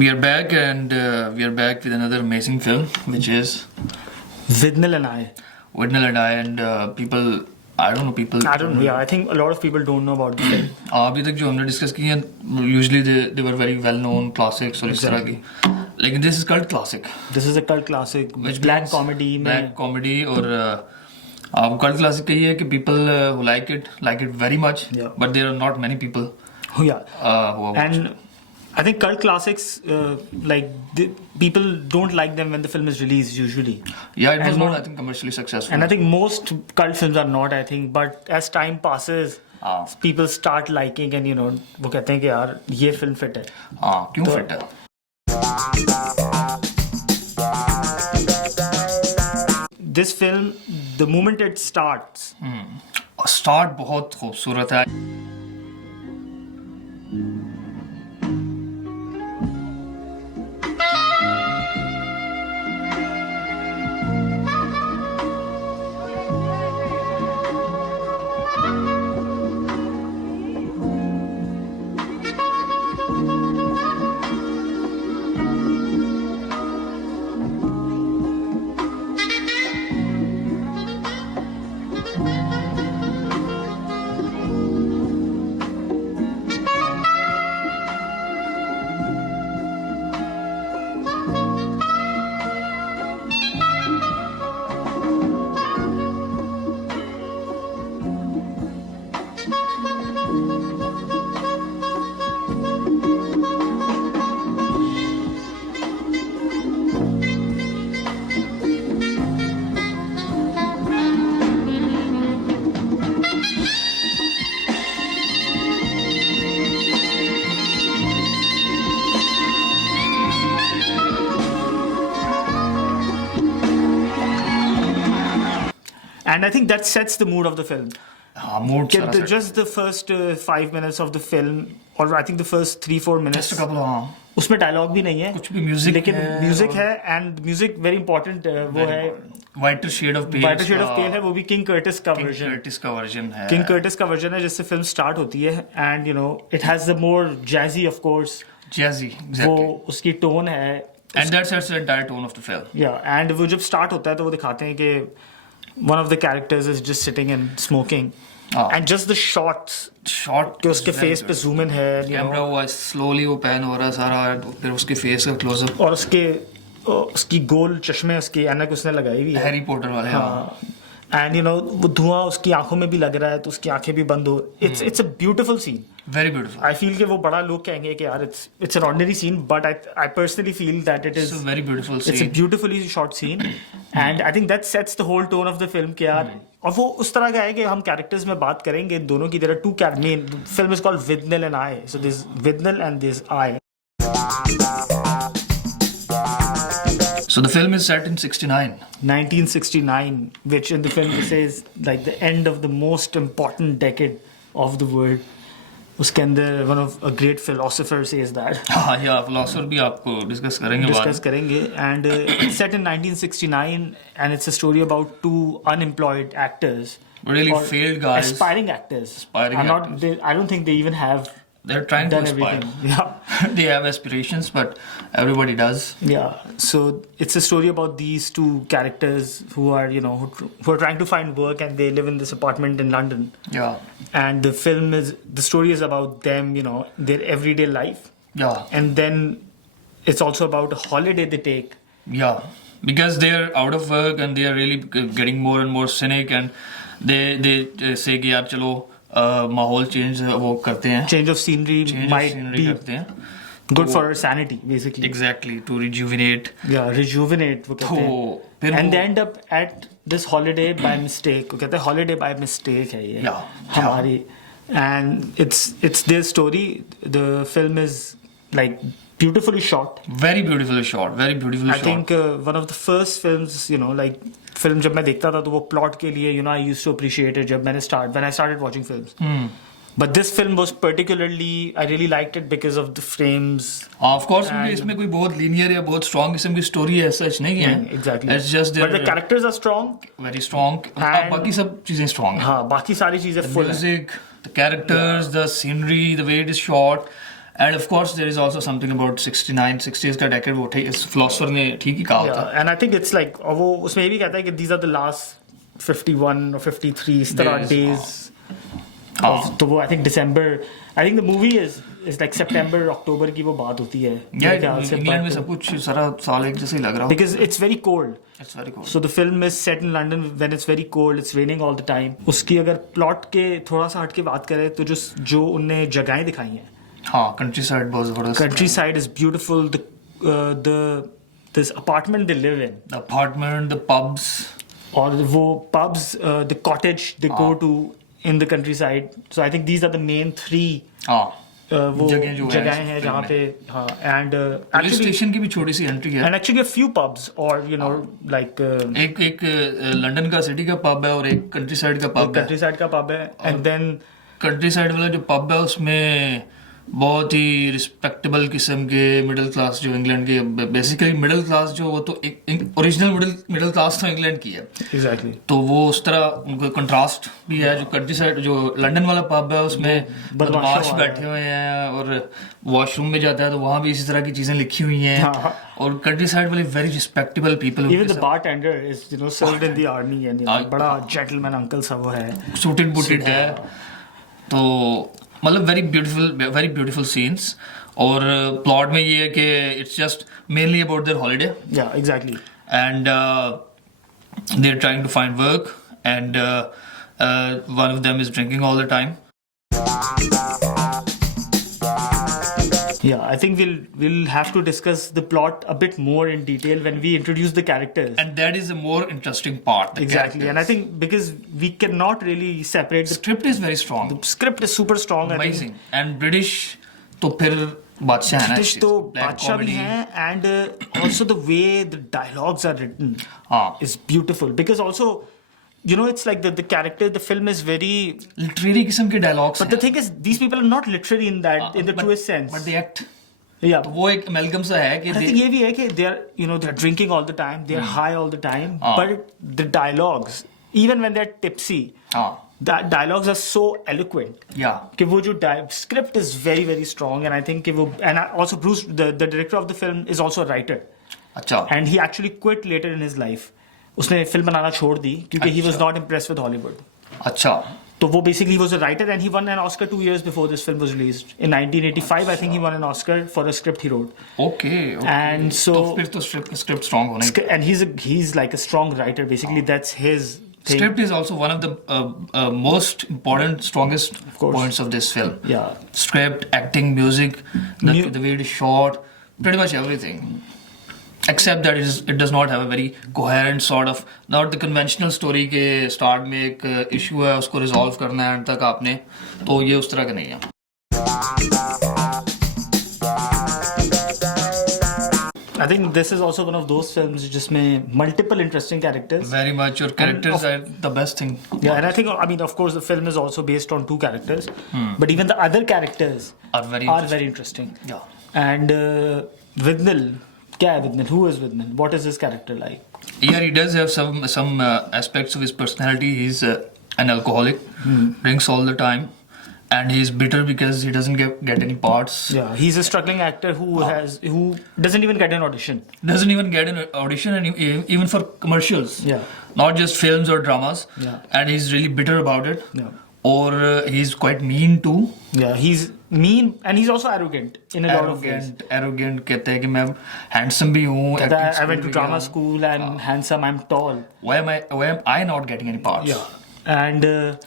We are back, and we are back with another amazing film, which is Withnail and I. Withnail and I, and people. I don't know. Yeah, I think a lot of people don't know about the film. अभी तक जो हमने discuss की हैं, usually they were very well known classics और इस तरह की. Like this is cult classic. This is a cult classic. Which black means comedy. Black comedy और cult classic कही है कि people who like it very much. Yeah. But there are not many people. Oh, yeah. Who have watched And it. I think cult classics, people don't like them when the film is released usually. Yeah, it was not, I think, commercially successful. And I think most cult films are not, I think. But as time passes, people start liking and, वो कहते हैं कि यार ये film fit है. क्यों fit है? This film, the moment it starts. Start बहुत खूबसूरत है. And I think that sets the mood of the film. Mood just the first 5 minutes of the film, or I think the first 3-4 minutes. Just a couple of उसमें dialogue भी नहीं है. कुछ भी music लेकिन है. music है, and music very important. वो है Whiter Shade of Pale. Whiter Shade of Pale है, वो भी King Curtis का version. King Curtis का version है. King Curtis का version है जिससे film start होती है, and it has the more jazzy, of course. Jazzy, exactly. वो उसकी tone है. And that sets the entire tone of the film. Yeah, and वो जब start होता है तो वो दिखाते हैं कि one of the characters is just sitting and smoking. And just the shots कि उसके face पे zoom in है. Camera हुआ slowly वो pan हो रहा सारा, फिर उसके face का close up. और उसकी गोल चश्मे उसकी ऐनक उसने लगाई हुई है. हैरी पॉटर वाले. हाँ. And वो धुआं उसकी आंखों में भी लग रहा है तो उसकी आंखें भी बंद हो. It's a beautiful scene. Very beautiful. I feel कि वो बड़ा लोग कहेंगे कि यार it's an ordinary scene, but I personally feel that it is. It's a very beautiful scene. It's a beautifully shot scene, and I think that sets the whole tone of the film कि यार और वो उस तरह का है कि हम characters में बात करेंगे दोनों की. There are two main. Film is called Withnail and I. So there's Withnail and there's I. So the film is set in 1969, which in the film says like the end of the most important decade of the world. उसके अंदर one of a great philosopher says that. Yeah, philosopher भी आपको discuss करेंगे. And it's set in 1969, and it's a story about two unemployed actors. Really failed guys. Aspiring actors. I don't think they even have. They're trying to aspire. Everything. Yeah. They have aspirations, but everybody does. Yeah. So it's a story about these two characters who are, who are trying to find work, and they live in this apartment in London. Yeah. And the story is about them, their everyday life. Yeah. And then it's also about a holiday they take. Yeah. Because they're out of work and they are really getting more and more cynic, and they say कि यार चलो माहौल change वो करते हैं. Change of scenery might be करते हैं. good for sanity, basically. Exactly, to rejuvenate. Yeah, rejuvenate वो कहते हैं. And they end up at this holiday by mistake. वो कहते हैं holiday by mistake है ये. Yeah. हमारी. And it's their story. The film is like beautifully shot. Very beautifully shot. Very beautifully shot. I think one of the first films, like film जब मैं देखता था तो वो plot के लिए, I used to appreciate it when I started watching films. But this film was particularly, I really liked it because of the frames. Of course, इसमें कोई बहुत linear या बहुत strong किस्म की story है such नहीं है. Exactly. It's just but the characters are strong. Very strong. बाकी सब चीजें strong हैं. हाँ, बाकी सारी चीजें full. The music, the characters, the scenery, the way it is shot. And of course, there is also something about 69, 60s का decade वो ठीक इस philosopher ने ठीक ही कहा था. And I think it's like वो उसमें ये भी कहता है कि these are the last 51 or 53 इस तरह days. तो वो I think December. I think the movie is like September, October की वो बात होती है. इंग्लैंड में सब कुछ सारा साल एक जैसे ही लग रहा हो. Because it's very cold. It's very cold. So the film is set in London when it's very cold. It's raining all the time. उसकी अगर plot के थोड़ा सा हट के बात करें तो जो उनने जगहें दिखाई हैं. हाँ, countryside बहुत ज़बरदस्त. Countryside is beautiful. This apartment they live in. The apartment, the pubs. और वो pubs, the cottage they go to in the countryside. So I think these are the main three. वो जगहें हैं जहाँ पे हाँ and पुलिस स्टेशन की भी छोटी सी एंट्री है. And actually a few pubs or you know like एक लंदन का सिटी का पब है और एक कंट्रीसाइड का पब है. कंट्रीसाइड का पब है and then कंट्रीसाइड वाला जो पब है उसमें बहुत ही रिस्पेक्टेबल किस्म के मिडिल क्लास जो इंग्लैंड के बेसिकली मिडिल क्लास जो वो तो एक ओरिजिनल मिडिल क्लास तो इंग्लैंड की है. Exactly. तो वो उस तरह उनको कंट्रास्ट भी है. जो कंट्री साइड जो लंदन वाला पब है उसमें बदमाश बैठे हुए हैं और वॉशरूम में जाता है तो वहाँ भी इसी तरह की चीजें लिखी हुई हैं. और कंट्री साइड वाले very respectable people. Even the bartender is you know served in the army and बड़ा जेंटलमैन अंकल सा वो है. सूटेड बूटेड है. तो मतलब वेरी ब्यूटीफुल सीन्स. और प्लॉट में ये है कि it's just mainly about their holiday. Yeah, exactly. And they're trying to find work, and one of them is drinking all the time. Yeah, I think we'll have to discuss the plot a bit more in detail when we introduce the characters. And that is the more interesting part. Exactly, characters. And I think because we cannot really separate. The script is very strong. The script is super strong. Amazing. And British, तो फिर बादशाह है ना. British तो बादशाह भी हैं, and also the way the dialogues are written is beautiful. Because also, you know, it's like the character, the film is very literary किस्म के dialogues. But the thing is, these people are not literary in that in the truest sense. But they act. Yeah. तो वो एक amalgam सा है कि I think ये भी है कि they're drinking all the time, they're high all the time, but the dialogues, even when they're tipsy, the dialogues are so eloquent. Yeah. कि वो जो script is very very strong, and I think कि वो and also Bruce, the director of the film, is also a writer. अच्छा. And he actually quit later in his life. उसने film बनाना छोड़ दी क्योंकि he was not impressed with Hollywood. अच्छा. तो वो basically was a writer and he won an Oscar 2 years before this film was released. In 1985, I think he won an Oscar for a script he wrote. Okay. And so तो फिर तो script strong होना ही. And he's like a strong writer. Basically, that's his thing. Script is also one of the most important, strongest points of this film. Yeah. Script, acting, music, the way it is shot, pretty much everything. Except that it does not have a very coherent sort of, not the conventional story के start में एक issue है उसको resolve करना है end तक आपने, तो ये उस तरह का नहीं है. I think this is also one of those films जिसमें multiple interesting characters. Very much. Your characters are the best thing. Yeah, and I think, I mean, of course, the film is also based on 2 characters, but even the other characters are very interesting. Yeah. And Withnail, क्या है Withnail? Who is Withnail? What is his character like? Yeah, he does have some aspects of his personality. He's an alcoholic, drinks all the time. And he's bitter because he doesn't get any parts. Yeah, he's a struggling actor who doesn't even get an audition. Doesn't even get an audition, and even for commercials. Yeah. Not just films or dramas. Yeah. And he's really bitter about it. Yeah. Or he's quite mean too. Yeah, he's mean and he's also arrogant in a lot of ways. Arrogant कहते हैं कि मैं handsome भी हूँ. I went to drama school and handsome. I'm tall. Why am I not getting any parts? Yeah. And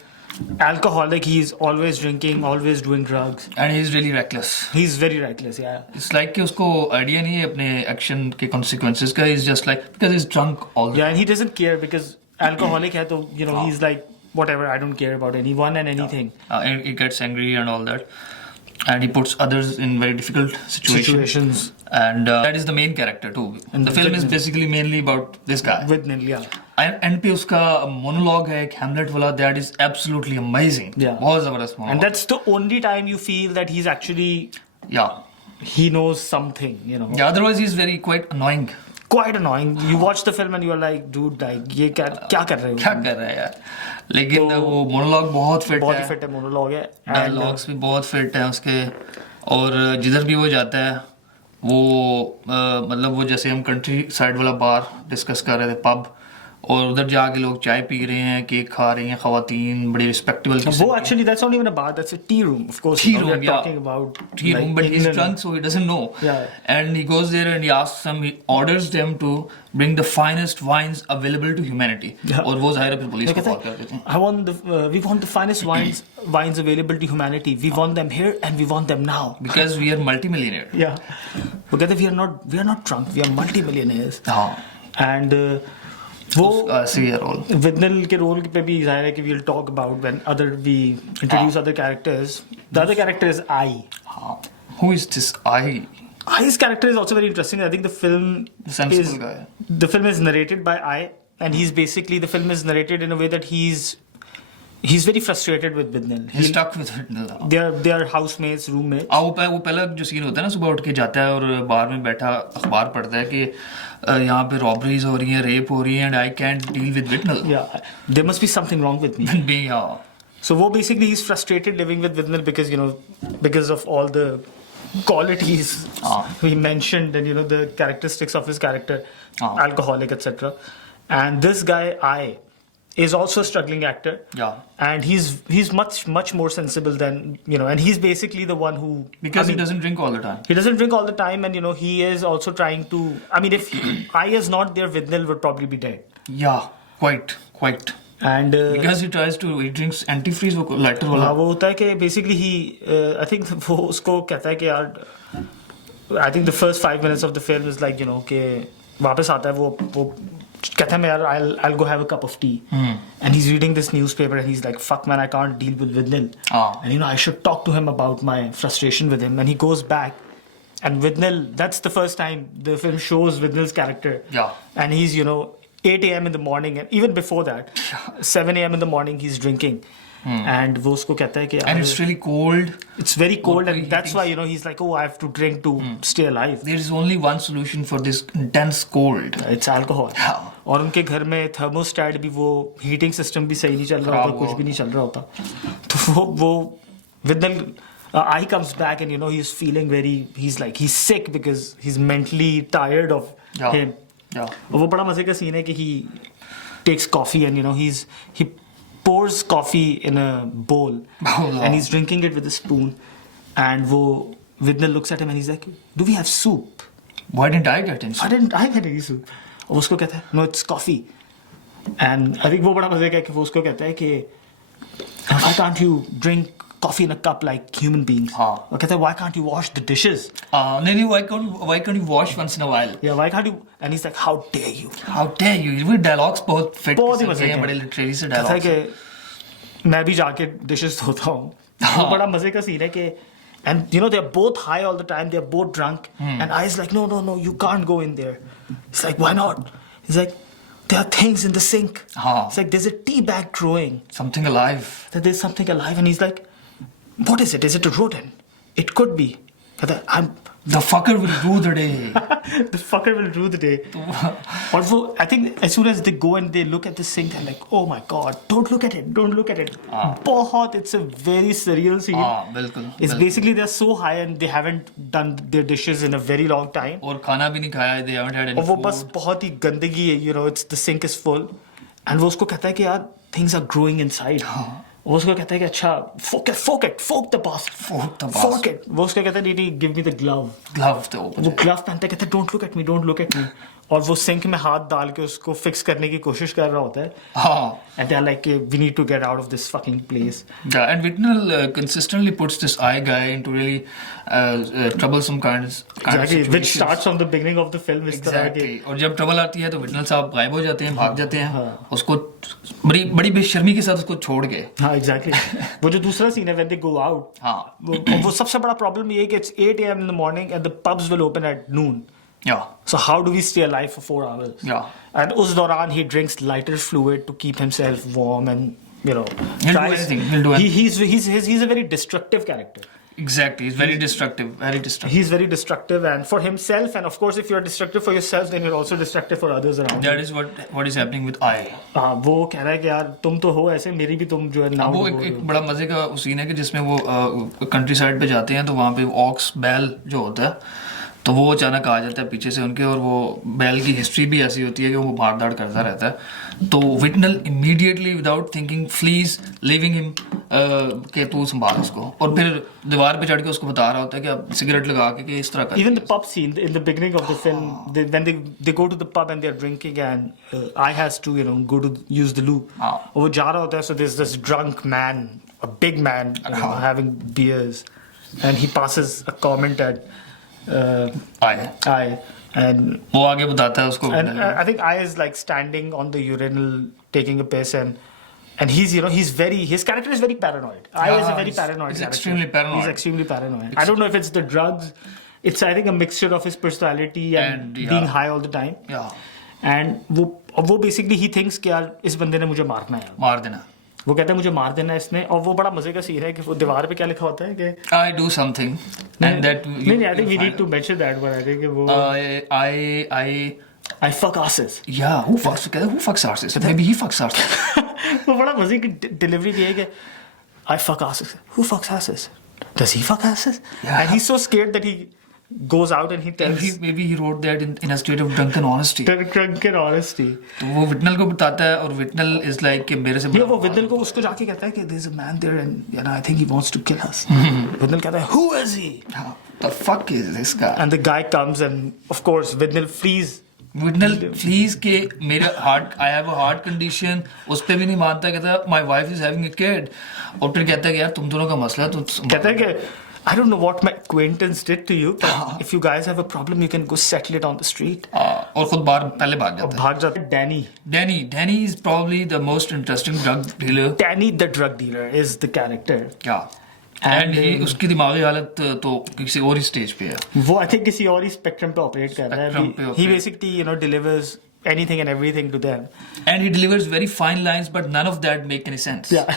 alcoholic, he's always drinking, always doing drugs. And he's really reckless. He's very reckless, yeah. It's like कि उसको idea नहीं है अपने action के consequences का. He's just like, because he's drunk all the time. Yeah, and he doesn't care because alcoholic है तो, you know, he's like, whatever, I don't care about anyone and anything. And he gets angry and all that. And he puts others in very difficult situations. And that is the main character too. And the film is basically mainly about this guy. Withnail, yeah. And पे उसका monologue है एक Hamlet वाला, that is absolutely amazing. Yeah. बहुत ज़बरदस्त monologue. And that's the only time you feel that he's actually, he knows something, you know. Yeah, otherwise he's very quite annoying. Quite annoying. You watch the film and you're like, dude, like ये क्या कर रहे हो? क्या कर रहा है यार? लेकिन वो monologue बहुत fit है. बहुत ही fit है monologue है. Dialogues भी बहुत fit है उसके. और जिधर भी वो जाता है वो मतलब वो जैसे हम कंट्री साइड वाला बार डिस्कस कर रहे थे पब, और उधर जाके लोग चाय पी रहे हैं, केक खा रही हैं खवातीन बड़ी रिस्पेक्टेबल वो actually that's not even a bar, that's a tea room, of course. Tea we're room, yeah. talking about tea room, but he's England. drunk so he doesn't know. Yeah. And he goes there and he asks them, he orders them to bring the finest wines available to humanity. Yeah. और वो जाहिर है फिर police को कहता call कर देते हैं. I want we want the finest wines available to humanity. We want them here and we want them now. Because we are multimillionaire. Yeah. वो कहते we are not drunk, we are multimillionaires. हाँ. And वो see your role. Withnail के role पे भी जाहिर है कि we'll talk about when we introduce other characters. The other character is I. Who is this I? I's character is also very interesting. I think the film sensible guy. The film is narrated by I, and the film is narrated in a way that he's very frustrated with Withnail. He's stuck with Withnail. They are housemates, roommates. वो पहला जो scene होता है ना, सुबह उठ के जाता है और बार में बैठा अखबार पढ़ता है कि यहाँ पे रॉबरीज हो रही हैं, रेप हो रही हैं, and I can't deal with Withnail. Yeah, there must be something wrong with me. Yeah. So वो basically he's frustrated living with Withnail because of all the qualities we mentioned and the characteristics of his character, alcoholic, etc. And this guy I is also a struggling actor. Yeah. And he's much more sensible than and he's basically the one who, because he doesn't drink all the time. He doesn't drink all the time, and he is also trying to. I mean, if I is not there, Withnail would probably be dead. Yeah, quite. And because he drinks antifreeze वो lighter वाला. वो होता है कि basically I think वो उसको कहता है कि यार, I think the first 5 minutes of the film is like कि वापस आता है वो कहता है मैं यार I'll go have a cup of tea. And he's reading this newspaper and he's like, fuck man, I can't deal with Withnail. And I should talk to him about my frustration with him. And he goes back, and Withnail, that's the first time the film shows Withnail's character. Yeah. And he's 8 a.m. in the morning, and even before that 7 a.m. in the morning he's drinking. And वो उसको कहता है कि and it's really cold. It's very cold, and that's why he's like, oh, I have to drink to stay alive. There is only one solution for this intense cold. It's alcohol. और उनके घर में thermostat भी वो heating system भी सही नहीं चल रहा होता, कुछ भी नहीं चल रहा होता. तो वो Withnail I comes back and he's feeling he's sick because he's mentally tired of him. Yeah. और वो बड़ा मजे का सीन है कि he takes coffee and he pours coffee in a bowl and he's drinking it with a spoon, and Withnail looks at him and he's like, do we have soup? Why didn't I get any soup? Why didn't I get any soup? और उसको कहता है no, it's coffee. And I think वो बड़ा मजे का है कि वो उसको कहता है कि why can't you drink coffee in a cup like human beings? और कहता है why can't you wash the dishes? नहीं, why can't you wash once in a while? Yeah, why can't you? And he's like, how dare you? How dare you? ये dialogues बहुत fit बहुत ही मजे के बड़े literally से कहता है dialogues. कि मैं भी जाके dishes धोता हूँ. वो बड़ा मजे का सीन है कि and they're both high all the time, they're both drunk, and I's like, no, you can't go in there. He's like, why not? He's like, there are things in the sink. It's like, there's a tea bag growing. Something alive. That there's something alive. And he's like, what is it? Is it a rodent? It could be. The fucker will rue the day. The fucker will rue the day. Also, I think as soon as they go and they look at the sink, they're like, oh my god, don't look at it. Bahut, it's a very surreal scene. बिल्कुल. It's basically they're so high and they haven't done their dishes in a very long time. और खाना भी नहीं खाया, they haven't had any और वो food. बस बहुत ही गंदगी है, it's the sink is full. And वो उसको कहता है कि यार, things are growing inside. वो उसको कहता है कि अच्छा fork the boss. Fork it. वो उसको कहता है नहीं, give me the glove. वो glove पहनता है, कहता है don't look at me. और वो सिंक में हाथ डाल के उसको फिक्स करने की कोशिश कर रहा होता है. And they're like, we need to get out of this fucking place. Yeah, and Withnail consistently puts this I guy into really troublesome kind of situations. Which starts from the beginning of the film. Exactly. और जब trouble आती है तो Withnail साहब गायब हो जाते हैं, भाग जाते हैं. उसको बड़ी बेशर्मी के साथ उसको छोड़ के. हाँ, exactly. वो जो दूसरा सीन है when they go out. वो सबसे बड़ा problem ये है कि it's 8 a.m. in the morning and the pubs will open at noon. Yeah. So how do we stay alive for 4 hours? Yeah. And us Doran, he drinks lighter fluid to keep himself warm and He'll do anything. He's a very destructive character. Exactly, he's very destructive, very destructive. He's very destructive, and for himself, and of course, if you're destructive for yourself, then you're also destructive for others around. That is what is happening with I. वो कह रहा है कि यार तुम तो हो ऐसे, मेरी भी तुम जो है ना. वो एक बड़ा मजे का सीन है कि जिसमें वो कंट्री साइड पे जाते हैं तो वहाँ पे ऑक्स बैल जो होता है तो वो अचानक आ जाता है पीछे से उनके, और वो बैल की हिस्ट्री भी ऐसी होती है कि वो मार धाड़ करता रहता है. तो विटनल immediately without thinking flees leaving him कि तू संभाल उसको, और फिर दीवार पे चढ़ के उसको बता रहा होता है कि आप सिगरेट लगा के इस तरह कर. Even the pub scene in the beginning of the film, when they go to the pub and they're drinking and I has to go to use the loo. वो जा रहा होता है, so there's this drunk man, a big man, having beers, and he passes a comment at I, and वो आगे बताता है उसको. And I think I is like standing on the urinal taking a piss, and he's his character is very paranoid. I is a very paranoid. He's character. extremely paranoid. He's extremely paranoid. I don't know if it's the drugs. It's I think a mixture of his personality and being high all the time. Yeah. And वो basically he thinks कि यार इस बंदे ने मुझे मारना है. मार देना. वो कहता है मुझे मार देना है इसने, और वो बड़ा मजे का सीन है कि वो दीवार पे क्या लिखा होता है कि I do something and that नहीं I think we need to mention that, but I think कि वो I fuck asses. Yeah, who fucks asses? Maybe he fucks asses. वो बड़ा मजे की डिलीवरी दी है कि I fuck asses. Who fucks asses? Does he fuck asses? Yeah. And he's so scared that he goes out and he tells. Maybe he wrote that in a state of drunken honesty. Drunken honesty. तो वो विटनल को बताता है, और विटनल is like कि मेरे से ये वो विटनल को उसको जाके कहता है कि there's a man there and I think he wants to kill us. विटनल कहता है who is he? The fuck is this guy? And the guy comes and of course विटनल flees. विटनल प्लीज के मेरा heart I have a heart condition, उस पे भी नहीं मानता, कहता my wife is having a kid, और फिर कहता है कि यार तुम दोनों का मसला है. तो कहता है कि I don't know what my acquaintance did to you, but if you guys have a problem, you can go settle it on the street. और खुद पहले भाग जाता है. भाग जाता है. Danny is probably the most interesting drug dealer. Danny the drug dealer is the character. Yeah. And उसकी दिमागी हालत तो किसी और ही स्टेज पे है. वो I think किसी और ही स्पेक्ट्रम पे ऑपरेट कर रहा है. He basically delivers anything and everything to them. And he delivers very fine lines, but none of that make any sense. Yeah.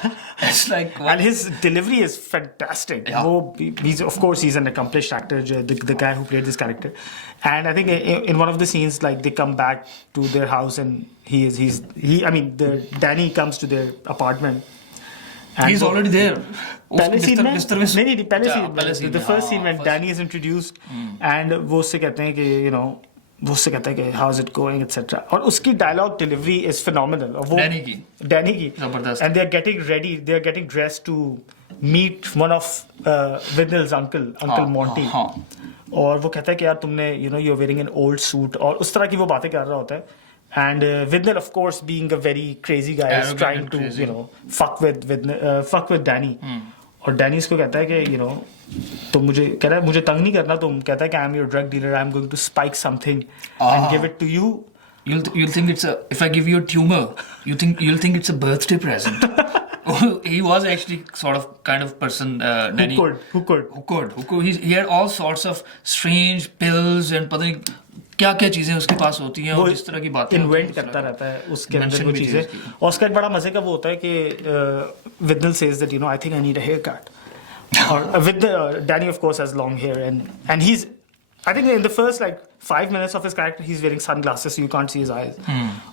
It's like what? And his delivery is fantastic. Yeah. He's an accomplished actor, the guy who played this character. And I think in one of the scenes, like they come back to their house and Danny comes to their apartment. And he's already there. पहले scene में नहीं पहले scene the first scene when Danny is introduced and वो उससे कहते हैं कि वो उससे कहता है कि how's it going etc. और उसकी dialogue delivery is phenomenal. और वो Danny की जबरदस्त. And they're getting ready, they're getting dressed to meet one of Withnail's uncle Monty. और वो कहता है कि यार तुमने you're wearing an old suit, और उस तरह की वो बातें कर रहा होता है. And Withnail, of course, being a very crazy guy, is trying to fuck with Danny. और Danny इसको कहता है कि तो मुझे कह रहा है मुझे तंग नहीं करना तुम, कहता है कि I'm your drug dealer, I'm going to spike something and give it to you. You'll think if I give you a tumor, you'll think it's a birthday present. He was actually sort of kind of person. Who could. He had all sorts of strange pills and पता नहीं क्या क्या चीजें उसके पास होती हैं, और इस तरह की बातें इन्वेंट करता रहता है उसके अंदर वो चीजें. और उसका एक बड़ा मजे का वो होता है कि Withnail says that I think I need a haircut. Or Danny of course has long hair and he's I think in the first like 5 minutes of his character he's wearing sunglasses so you can't see his eyes.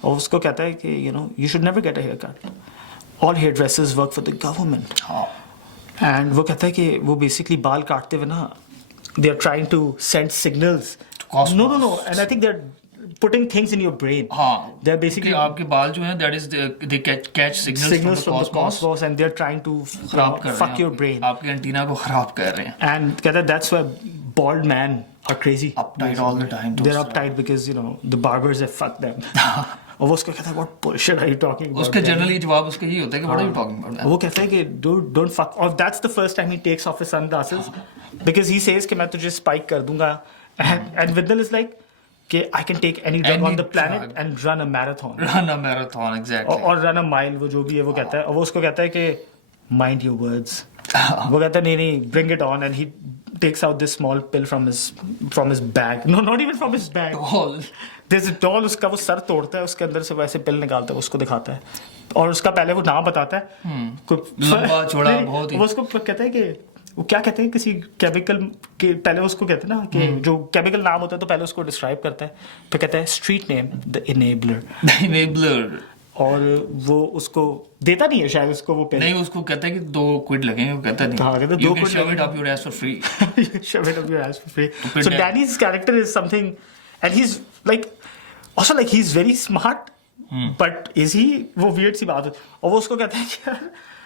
और उसको कहता है कि you should never get a haircut. All hairdressers work for the government. And वो कहता है कि वो basically बाल काटते हुए ना they are trying to send signals. No. And I think they're putting things in your brain. They're basically आपके बाल जो हैं that is they catch signals from the cosmos and they're trying to fuck your brain. आपके antenna को खराब कर रहे हैं. And कहता है that's why bald men are crazy. Uptight all the time. They're uptight because the barbers have fucked them. और वो उसको कहता है what bullshit are you talking about? उसका generally जवाब उसका यही होता है कि what are you talking about? वो कहता है कि don't fuck. और that's the first time he takes off his sunglasses because he says कि मैं तुझे spike कर दूंगा. And Withnail is like I can take any drug on the planet and run a marathon. Exactly. Or run a mile, वो जो भी है वो कहता है. और वो उसको कहता है कि mind your words. वो कहता है नहीं bring it on, and he takes out this small pill from his bag. No, not even from his bag. Doll. There's a doll. उसका वो सर तोड़ता है, उसके अंदर से वैसे पिल निकालता है, उसको दिखाता है. और उसका पहले वो नाम बताता है. लंबा चौड़ा बहुत ही. वो उसको कहता है कि वो क्या कहते हैं किसी केमिकल के पहले उसको कहते हैं ना कि जो केमिकल नाम होता है तो पहले उसको डिस्क्राइब करता है, फिर कहता है स्ट्रीट नेम द इनेबलर, और वो उसको देता नहीं है शायद उसको, वो नहीं उसको कहता है कि 2 क्विड लगेंगे, वो कहता नहीं, हाँ कहता है 2 quid shove it up your ass for free. shove it up your ass for free. फिर So Danny's character is something, and he's like also like he's very smart, but is he, वो weird सी बात है, और वो उसको कहता है कि यार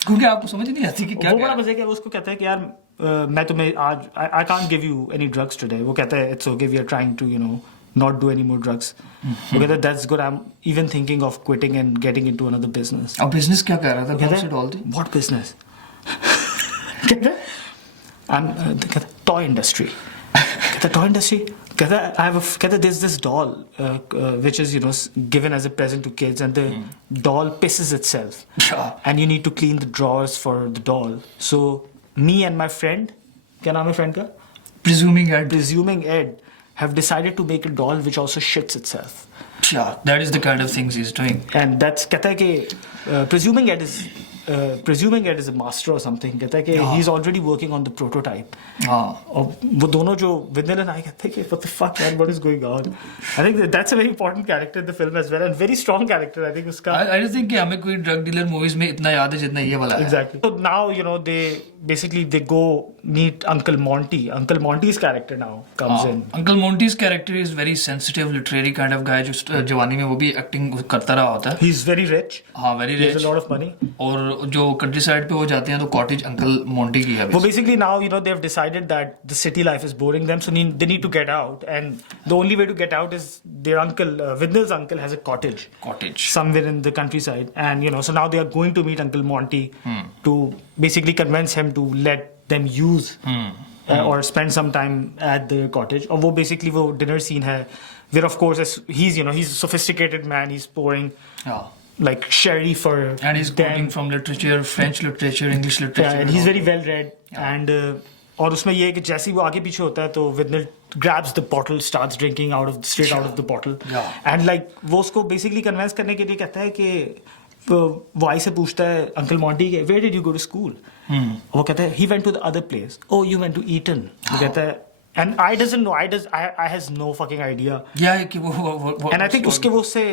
क्योंकि आपको समझ ही नहीं आती कि क्या वो बड़ा मजे का, वो उसको कहता है कि यार मैं तुम्हें आज I can't give you any drugs today. वो कहता है it's okay, we are trying to not do any more drugs. वो कहता है that's good, I'm even thinking of quitting and getting into another business. अब बिजनेस क्या कर रहा था, कौन सी डॉल थी? What business? कहता है कहता है toy industry. कहता है toy industry. कहता है कहता है there's this doll which is given as a present to kids, and the doll pisses itself, and you need to clean the drawers for the doll. So me and my friend, क्या नाम है friend का? Presuming Ed have decided to make a doll which also shits itself. Yeah, that is the kind of things he's doing. And that's कहता है कि presuming Ed is a master or something. कहता है कि he's already working on the prototype. और वो दोनों जो Withnail and I कहते हैं कि what the fuck man, what is going on? I think that's a very important character in the film as well, and very strong character I think उसका. I don't think कि हमें कोई drug dealer movies में इतना याद है जितना ये वाला है. Exactly. So now they go meet Uncle Monty. Uncle Monty's character now comes in. Uncle Monty's character is very sensitive, literary kind of guy जो जवानी में वो भी acting करता रहा होता है. He's very rich. हाँ, very rich. He has a lot of money. और जो कंट्री साइड पे वो जाते हैं तो कॉटेज अंकल मोंटी की है. वो basically now they have decided that the city life is boring them, so they need to get out, and the only way to get out is their uncle, Withnail's uncle has a cottage somewhere in the countryside, and so now they are going to meet Uncle Monty to basically convince him to let them use or spend some time at the cottage. और वो basically वो dinner scene है where of course he's he's a sophisticated man, he's pouring like sherry for and he's quoting from literature, French literature, English literature, and he's very well read, and और उसमें ये है कि जैसे ही वो आगे पीछे होता है तो Withnail grabs the bottle, starts drinking straight out of the bottle, and like वो उसको basically convince करने के लिए कहता है कि वो आई से पूछता है अंकल मॉन्टी के where did you go to school? वो कहता है he went to the other place. Oh, you went to Eton. वो कहता है and I doesn't know, I has no fucking idea. Yeah, कि वो and I think उसके वो उससे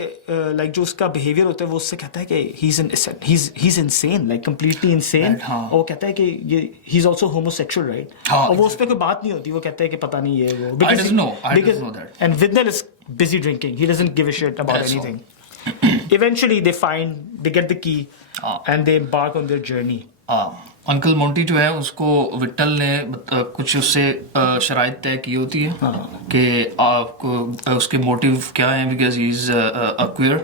like जो उसका behavior होता है वो उससे कहता है कि he's insane, like completely insane. और वो कहता है कि he's also homosexual, right? और वो उस पे कोई बात नहीं होती, वो कहता है कि पता नहीं है वो. I doesn't know that. And Withnail is busy drinking. He doesn't give a shit about anything. Eventually they get the key and they embark on their journey. Uncle Monty जो है उसको विट्टल ने कुछ उससे शराइत तय की होती है कि आपको उसके मोटिव क्या है, because he is a queer.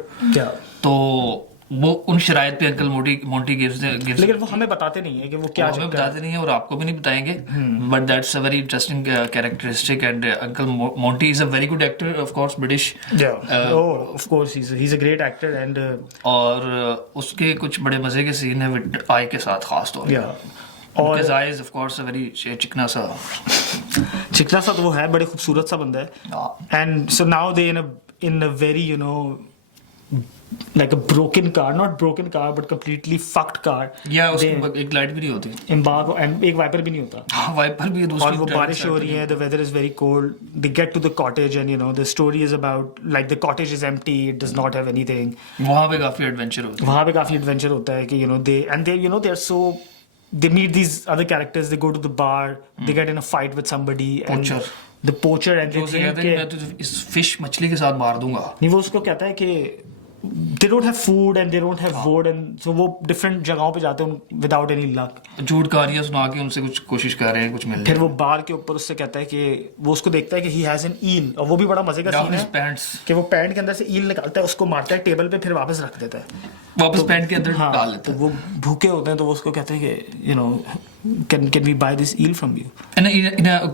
तो वो उन शराइत पे अंकल मोंटी गिव्स, लेकिन वो हमें बताते नहीं है कि वो क्या हमें बताते नहीं है और आपको भी नहीं बताएंगे. But that's a very interesting characteristic, and uncle Monty is a very good actor, of course British. Of course he is a great actor. And और उसके कुछ बड़े मजे के सीन है आई के साथ खास तौर पे. और his eyes of course a very चिकना सा तो वो है, बड़े खूबसूरत सा बंदा है. And so now they in a very like a broken car, not broken car but completely fucked car. Yeah, उसमें एक लाइट भी नहीं होती, and एक वाइपर भी नहीं होता. हाँ, वाइपर भी है दूसरी. और वो बारिश हो रही है, the weather is very cold. They get to the cottage and the story is about like the cottage is empty, it does not have anything. वहाँ पे काफी एडवेंचर होता है कि they are so, they meet these other characters, they go to the bar, they get in a fight with somebody, and the poacher, and they think मैं तो इस fish मछली के साथ मार दूंगा. नहीं, वो उसको कहता है कि they don't have food and they don't have wood, and so वो different जगहों पे जाते हैं without any luck. झूठ कहानियां सुना के उनसे कुछ कोशिश कर रहे हैं कुछ मिलने. फिर वो बार के ऊपर उससे कहता है कि वो उसको देखता है कि he has an eel, और वो भी बड़ा मजे का सीन है कि वो पैंट के अंदर से ईल निकालता है, उसको मारता है टेबल पे, फिर वापस रख देता है, वापस पैंट के अंदर डाल देता है. तो वो भूखे होते हैं तो वो उसको कहते हैं कि can we buy this eel from you? And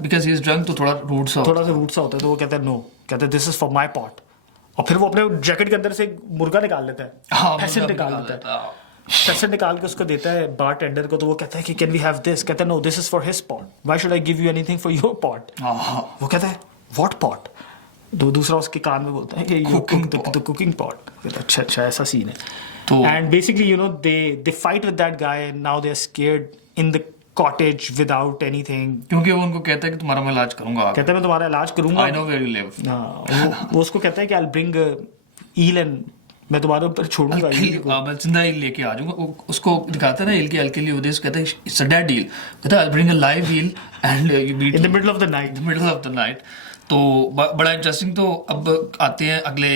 because he is drunk तो थोड़ा रूड सा होता है, तो वो कहता है no, कहता है this is for my pot. और फिर वो अपने जैकेट के अंदर से मुर्गा निकाल लेता है, फेसेंट निकाल लेता है, फेसेंट निकाल के उसको देता है बार टेंडर को. तो वो कहता है कि कैन वी हैव दिस? कहता है no, this is for his pot, why should I give you anything for your pot? वो कहता है व्हाट पॉट? तो दूसरा उसके कान में बोलता है कि द कुकिंग पॉट. अच्छा ऐसा सीन है. And basically they fight with that guy, and now they are scared in the cottage without anything. क्योंकि वो उनको कहता है कि तुम्हारा मैं इलाज करूंगा, कहता है मैं तुम्हारा इलाज करूंगा. I know where you live. वो उसको कहता है कि I'll bring a eel and मैं तुम्हारे ऊपर छोड़ूंगा ईल को. मैं जिंदा ईल लेके आ जाऊंगा. उसको दिखाता है ना ईल के हल्के लिए उदेश, कहता है it's a dead eel. कहता है I'll bring a live eel and you beat in the middle of the night. middle of the night. तो बड़ा इंटरेस्टिंग. तो अब आते हैं अगले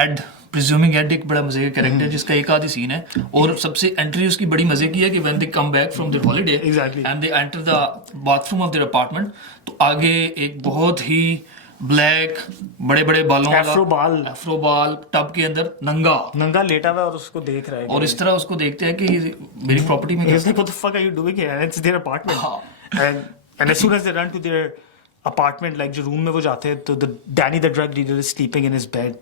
एड, प्रिज्यूमिंग एड एक बड़ा मजे का कैरेक्टर जिसका एक आधी सीन है और सबसे एंट्री उसकी बड़ी मजे की है कि when they come back from their holiday and they enter the bathroom of their apartment, तो आगे एक बहुत ही ब्लैक बड़े बड़े बालों वाला अफ्रो बाल टब के अंदर नंगा लेटा हुआ और उसको देख रहा है और इस तरह उसको देखते हैं कि मेरी प्रॉपर्टी में what the fuck are you doing here? And it's their apartment. and as soon as they run to their apartment, like जो रूम में वो जाते हैं तो Danny the drug dealer is sleeping in his bed.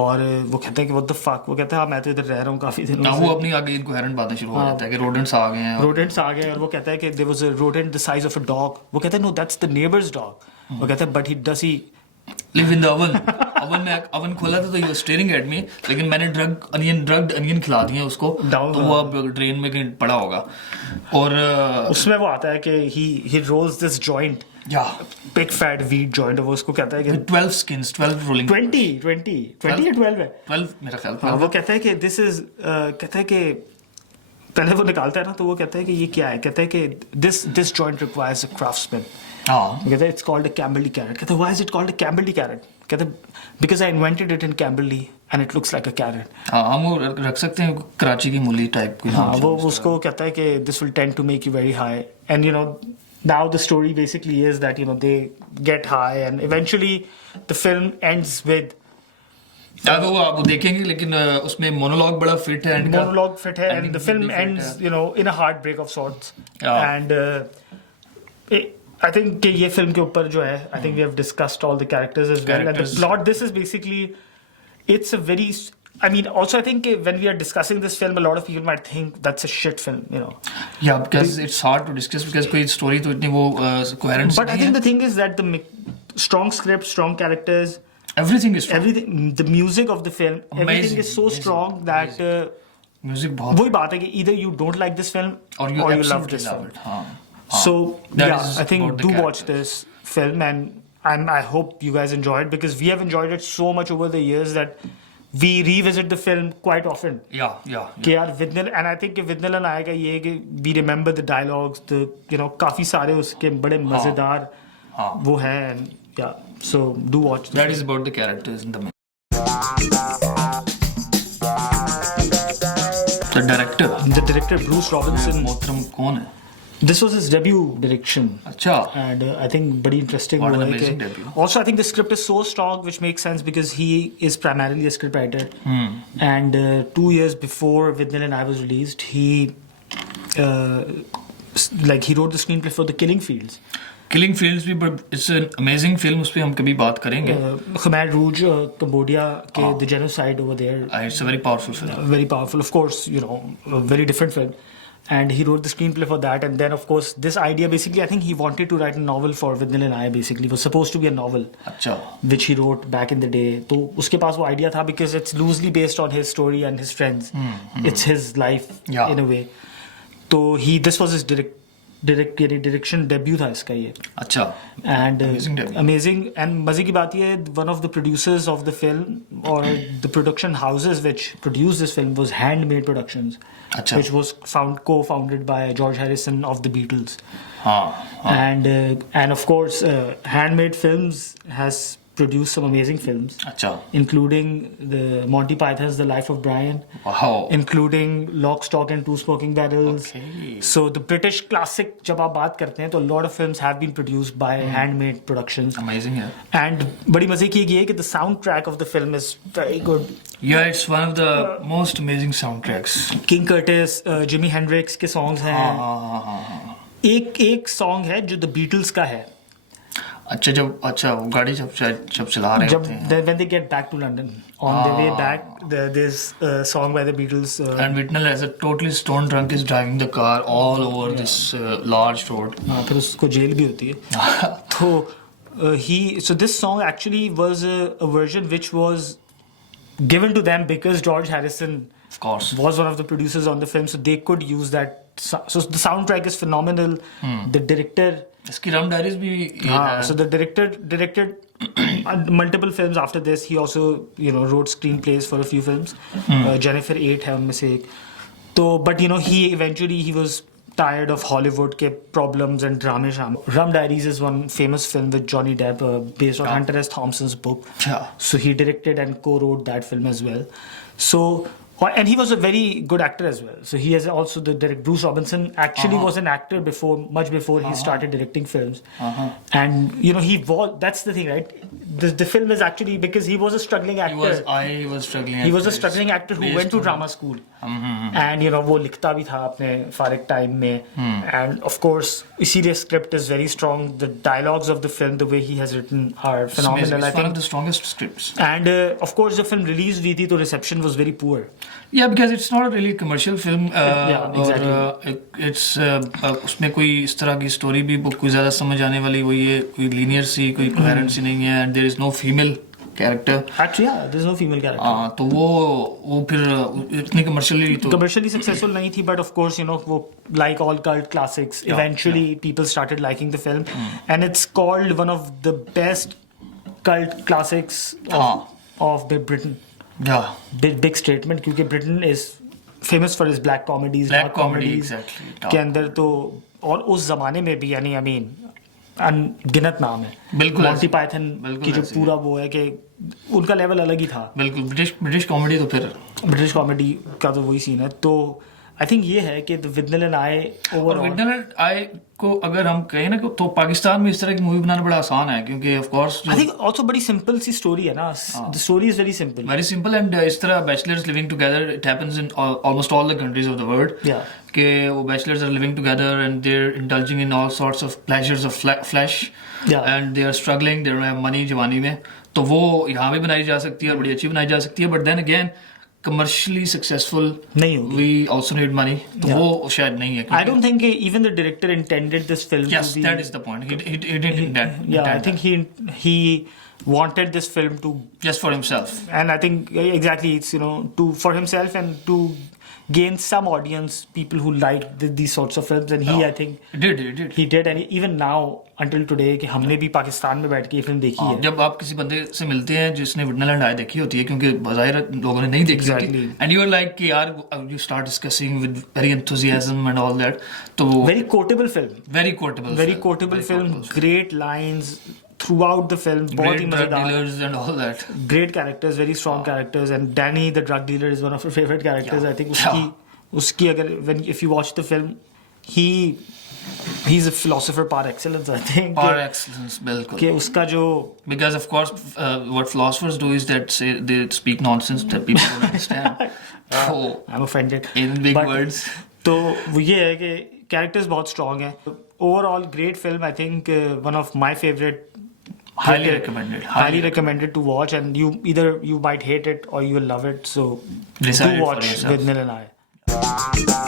और वो कहते हैं कि what the fuck, वो कहता है हाँ मैं तो इधर रह रहा हूँ काफी दिनों से. वो अपनी आगे इनकोहेरेंट बातें शुरू हो जाता है कि rodents आ गए हैं और वो कहता है कि there was a rodent the size of a dog. वो कहता है no, that's the neighbor's dog. वो कहता है but does he live in the oven. Oven खोला था तो he was staring at me, लेकिन मैंने drugged onion खिला दिए उसको तो वो अब ड्रेन में कहीं पड़ा होगा. और उसमें वो आता है कि he rolls this joint, big fat weed joint, और वो उसको कहता है कि 12 skins, 12 rolling 20 या 12 है 12 मेरा ख्याल. वो कहता है कि this is कहता है कि पहले वो निकालता है ना तो वो कहता है कि ये क्या है, कहता है कि this joint requires a craftsman. कहता है it's called a Camberley carrot. कहता है why is it called a Camberley carrot? कहता है because I invented it in Camberley and it looks like a carrot. हम वो रख सकते हैं कराची की मूली टाइप की. वो उसको कहता है कि this will tend to make you very high, and now the story basically is that they get high and eventually the film ends with वो आप देखेंगे लेकिन उसमें मोनोलॉग बड़ा फिट है and the film ends in a heartbreak of sorts. And I think कि ये film के ऊपर जो है I think we have discussed all the characters as well, and the plot, this is basically, it's a very, I mean also I think when we are discussing this film a lot of people might think that's a shit film, yeah, because it's hard to discuss because कोई story तो इतनी वो coherent but I think the thing is that the strong script, strong characters, everything is strong. the music of the film, everything is so strong that music बहुत वही बात है कि either you don't like this film or you love this film. So I think do watch this film, and I hope you guys enjoy it because we have enjoyed it so much over the years that we revisit the film quite often. Yeah. कि यार Withnail, and I think कि Withnail and I का ये है कि we remember the dialogues, the काफी सारे उसके बड़े मजेदार वो हैं, and yeah, so do watch. That is about the characters in the movie. The director Bruce Robinson. मोहतरम कौन है? This was his debut direction. अच्छा. And I think very interesting. What an amazing debut. Also, I think the script is so strong, which makes sense because he is primarily a scriptwriter. And 2 years before Withnail and I was released, he wrote the screenplay for The Killing Fields. Killing Fields भी it's an amazing film, उस पे हम कभी बात करेंगे. Khmer Rouge, Cambodia के the genocide over there. It's a very powerful film. Very powerful, of course. A very different film. And he wrote the screenplay for that, and then of course this idea basically I think he wanted to write a novel for Withnail and I. Basically it was supposed to be a novel which he wrote back in the day. तो उसके पास वो idea था because it's loosely based on his story and his friends. It's his life in a way. तो this was his direction debut था इसका ये. अच्छा. And amazing and मजे की बात ये है, one of the producers of the film or the production houses which produced this film was Handmade Productions. Achha. Which was co-founded by George Harrison of the Beatles. And of course Handmade Films has produced some amazing films. Achha. Including the Monty Python's The Life of Brian. Wow. Including Lock, Stock and Two Smoking Barrels. Okay. So the British classic जब आप बात करते हैं तो a lot of films have been produced by Handmade Productions. Amazing, yeah. And बड़ी मजे की ये है कि the soundtrack of the film is very good. Yeah, it's one of the most amazing soundtracks. King Curtis, Jimi Hendrix के songs हैं. एक song है जो The Beatles का है. अच्छा वो गाड़ी जब चला रहे होते हैं. When they get back to London, on their way back, there's a song by the Beatles. And Withnail as a totally stone drunk is driving the car all over this large road. फिर उसको jail भी होती है. तो so this song actually was a version which was given to them because George Harrison Of course. was one of the producers on the film, so they could use that. So the soundtrack is phenomenal. The director. इसकी Rum Diaries भी So the director directed multiple films after this. He also, wrote screenplays for a few films. Jennifer 8 है उनमें से एक. तो but he was tired of Hollywood के problems and drama. Rum Diaries is one famous film with Johnny Depp based on Hunter S. Thompson's book. Yeah. So he directed and co-wrote that film as well. So. And he was a very good actor as well. So he has also the director. Bruce Robinson actually was an actor much before he started directing films. And he was. That's the thing, right? The film is actually because he was a struggling actor. He was a struggling actor who went to drama school. And वो लिखता भी था अपने फारिग time में. And of course, इसीलिए script is very strong. The dialogues of the film, the way he has written, are phenomenal. It's one of the strongest scripts. And of course, the film released हुई थी, तो reception was very poor. Yeah, because it's not a really commercial film. Exactly. It's उसमें कोई इस तरह की story भी कोई ज़्यादा समझ आने वाली वही है, कोई linear सी, कोई coherent सी नहीं है, and there is no female character. Actually, there's no female character. तो वो फिर इतनी commercially successful नहीं थी, but of course, वो like all cult classics, eventually people started liking the film, and it's called one of the best cult classics of Britain. Yeah. Big statement, because Britain is famous for his black comedies, dark comedies. Exactly. के अंदर तो और उस जमाने में भी अनगिनत नाम है. बिल्कुल. Monty Python की जो पूरा वो है कि उनका लेवल अलग ही था. बिल्कुल. British comedy तो फिर British comedy का तो वही सीन है. तो I think ये है कि Withnail and I overall. और Withnail and I को अगर हम कहें ना तो पाकिस्तान में इस तरह की मूवी बनाना बड़ा आसान है क्योंकि of course I think also बड़ी simple सी story है ना. The story is very simple. Very simple and इस तरह bachelors living together, it happens in almost all the countries of the world. Yeah. कि वो bachelors are living together and they're indulging in all sorts of pleasures of flesh. Yeah. And they are struggling, they don't have money जवानी में. तो वो यहाँ भी बनाई जा सकती है और बड़ी अच्छी बनाई जा सकती है. But then again, commercially successful नहीं होगी. We also need money. तो वो शायद नहीं है. I don't think even the director intended this film yes, to be. Yes, that is the point. He didn't intend. Yeah, I think he wanted this film to just for himself. And I think exactly it's for himself and to gain some audience, people who like these sorts of films. And he I think he did and even now until today कि हमने भी पाकिस्तान में बैठ के ये film देखी है. जब आप किसी बंदे से मिलते हैं जिसने Withnail and I देखी होती है क्योंकि बाज़ाहिर लोगों ने नहीं देखी होती, and you are like कि यार you start discussing with very enthusiasm and all that, तो very quotable film. Very quotable film. Great lines throughout the film. Great drug dealers and all that. Great characters, very strong characters, and Danny the drug dealer is one of our favorite characters. I think उसकी अगर if you watch the film, he's a philosopher par excellence, I think. Par excellence, बिल्कुल. कि उसका जो because of course what philosophers do is that they speak nonsense that people don't understand. Oh, I'm offended. In big words. तो वो ये है कि characters बहुत strong हैं. Overall, great film. I think one of my favorite. Highly recommended to watch, and you might hate it or you will love it. So do watch Withnail and I.